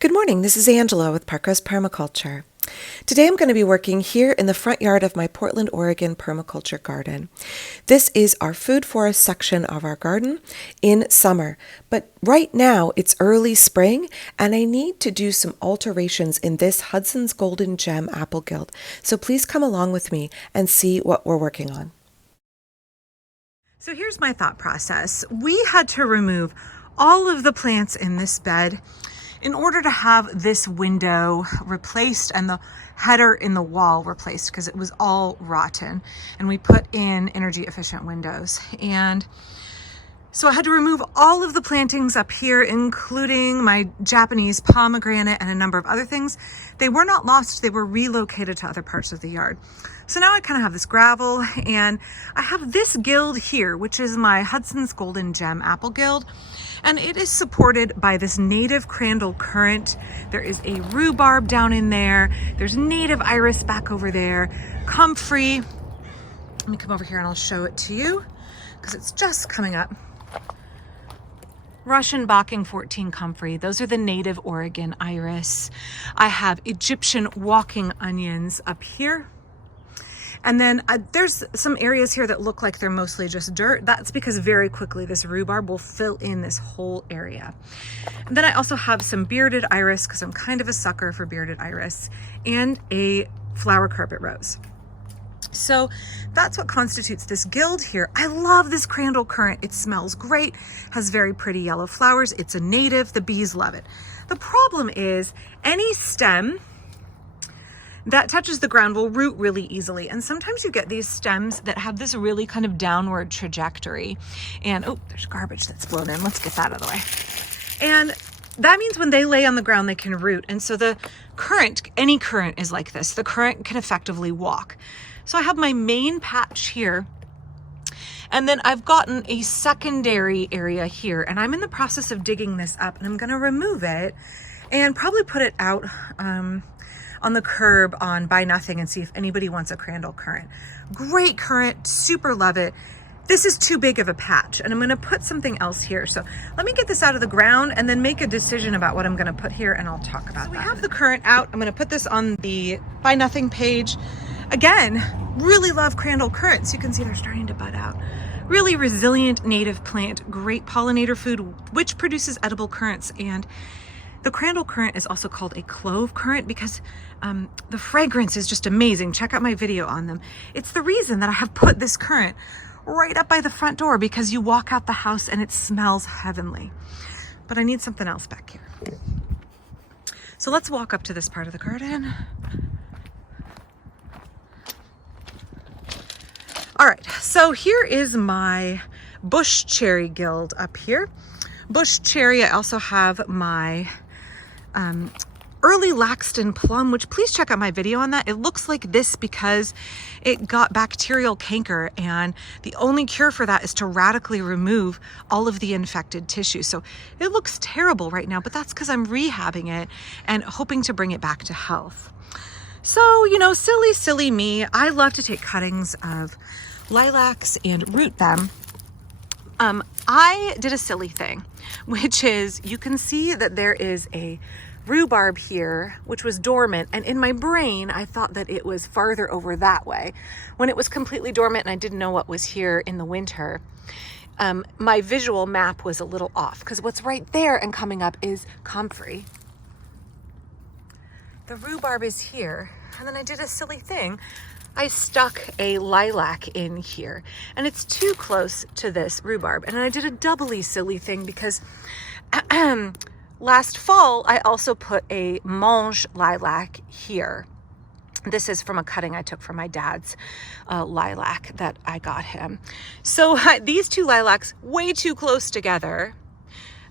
Good morning, this is Angela with Parkrose Permaculture. Today I'm going to be working here in the front yard of my Portland, Oregon permaculture garden. This is our food forest section of our garden in summer, but right now it's early spring and I need to do some alterations in this Hudson's Golden Gem apple guild. So please come along with me and see what we're working on. So here's my thought process. We had to remove all of the plants in this bed in order to have this window replaced and the header in the wall replaced because it was all rotten, and we put in energy efficient windows. And so I had to remove all of the plantings up here, including my Japanese pomegranate and a number of other things. They were not lost, they were relocated to other parts of the yard. So now I kind of have this gravel, and I have this guild here, which is my Hudson's Golden Gem apple guild. And it is supported by this native Crandall currant. There is a rhubarb down in there. There's native iris back over there. Comfrey. Let me come over here and I'll show it to you because it's just coming up. Russian Bocking 14 comfrey. Those are the native Oregon iris. I have Egyptian walking onions up here. And then there's some areas here that look like they're mostly just dirt. That's because very quickly this rhubarb will fill in this whole area. And then I also have some bearded iris because I'm kind of a sucker for bearded iris, and a flower carpet rose. So that's what constitutes this guild here. I love this Crandall currant. It smells great, has very pretty yellow flowers. It's a native, the bees love it. The problem is any stem that touches the ground will root really easily. And sometimes you get these stems that have this really kind of downward trajectory. And, oh, there's garbage that's blown in. Let's get that out of the way. And that means when they lay on the ground, they can root. And so the currant, any currant is like this. The currant can effectively walk. So I have my main patch here. And then I've gotten a secondary area here. And I'm in the process of digging this up. And I'm going to remove it and probably put it out on the curb on Buy Nothing and see if anybody wants a Crandall currant. Great currant, super love it. This is too big of a patch, and I'm gonna put something else here. So let me get this out of the ground and then make a decision about what I'm gonna put here, and I'll talk about that. So we have the currant out. I'm gonna put this on the Buy Nothing page. Again, really love Crandall currants. You can see they're starting to bud out. Really resilient native plant, great pollinator food, which produces edible currants. And the Crandall currant is also called a clove currant because the fragrance is just amazing. Check out my video on them. It's the reason that I have put this currant right up by the front door, because you walk out the house and it smells heavenly. But I need something else back here. So let's walk up to this part of the garden. All right, so here is my bush cherry guild up here. Bush cherry, I also have my early Laxton plum, which please check out my video on that. It looks like this because it got bacterial canker, and the only cure for that is to radically remove all of the infected tissue. So it looks terrible right now, but that's because I'm rehabbing it and hoping to bring it back to health. So, you know, silly me. I love to take cuttings of lilacs and root them. I did a silly thing, which is you can see that there is a rhubarb here, which was dormant. And in my brain, I thought that it was farther over that way when it was completely dormant and I didn't know what was here in the winter. My visual map was a little off because what's right there and coming up is comfrey. The rhubarb is here. And then I did a silly thing. I stuck a lilac in here, and it's too close to this rhubarb. And I did a doubly silly thing because last fall, I also put a mange lilac here. This is from a cutting I took from my dad's lilac that I got him. So these two lilacs way too close together.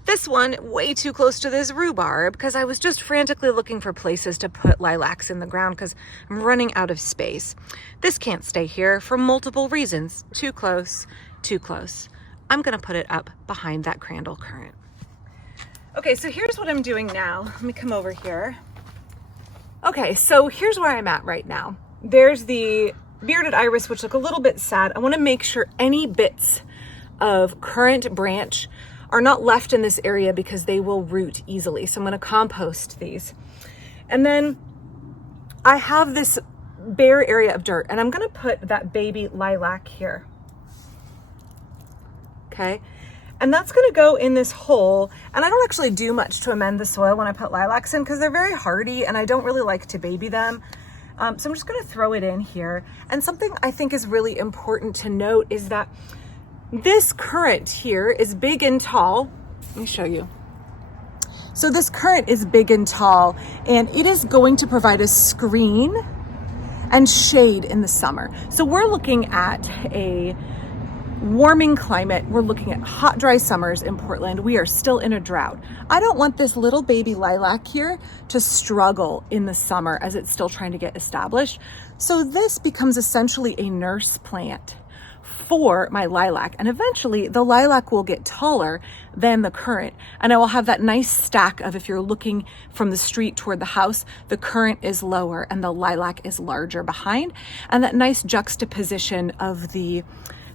This one way too close to this rhubarb because I was just frantically looking for places to put lilacs in the ground because I'm running out of space. This can't stay here for multiple reasons. Too close, too close. I'm gonna put it up behind that Crandall currant. Okay, so here's what I'm doing now. Let me come over here. Okay, so here's where I'm at right now. There's the bearded iris, which look a little bit sad. I wanna make sure any bits of currant branch are not left in this area because they will root easily. So I'm going to compost these. And then I have this bare area of dirt, and I'm going to put that baby lilac here. Okay. And that's going to go in this hole. And I don't actually do much to amend the soil when I put lilacs in because they're very hardy and I don't really like to baby them. So I'm just going to throw it in here. And something I think is really important to note is that this currant here is big and tall. Let me show you. So this currant is big and tall, and it is going to provide a screen and shade in the summer. So we're looking at a warming climate. We're looking at hot, dry summers in Portland. We are still in a drought. I don't want this little baby lilac here to struggle in the summer as it's still trying to get established. So this becomes essentially a nurse plant for my lilac, and eventually the lilac will get taller than the currant, and I will have that nice stack of, if you're looking from the street toward the house, the currant is lower and the lilac is larger behind, and that nice juxtaposition of the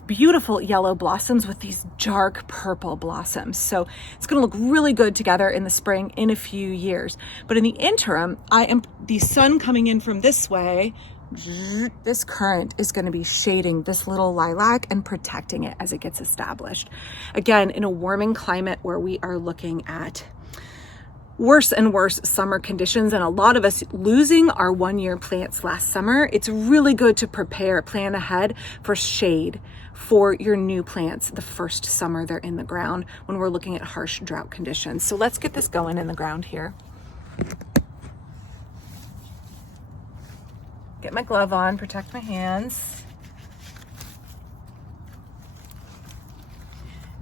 beautiful yellow blossoms with these dark purple blossoms. So it's going to look really good together in the spring in a few years. But in the interim, the sun coming in from this way, this currant is going to be shading this little lilac and protecting it as it gets established. Again, in a warming climate where we are looking at worse and worse summer conditions, and a lot of us losing our 1-year plants last summer, it's really good to plan ahead for shade for your new plants the first summer they're in the ground when we're looking at harsh drought conditions. So let's get this going in the ground here. Get my glove on, protect my hands.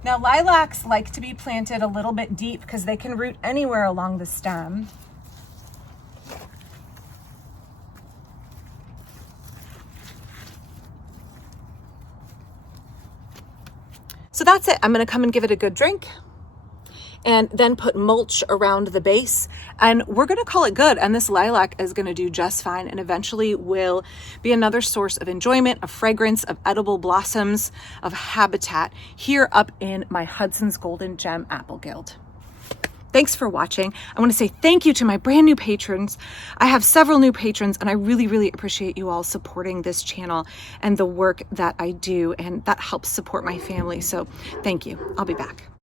Now, lilacs like to be planted a little bit deep because they can root anywhere along the stem. So that's it. I'm going to come and give it a good drink and then put mulch around the base, and we're going to call it good. And this lilac is going to do just fine and eventually will be another source of enjoyment, of fragrance, of edible blossoms, of habitat here up in my Hudson's Golden Gem Apple Guild. Thanks for watching. I want to say thank you to my brand new patrons. I have several new patrons, and I really, really appreciate you all supporting this channel and the work that I do, and that helps support my family. So thank you. I'll be back.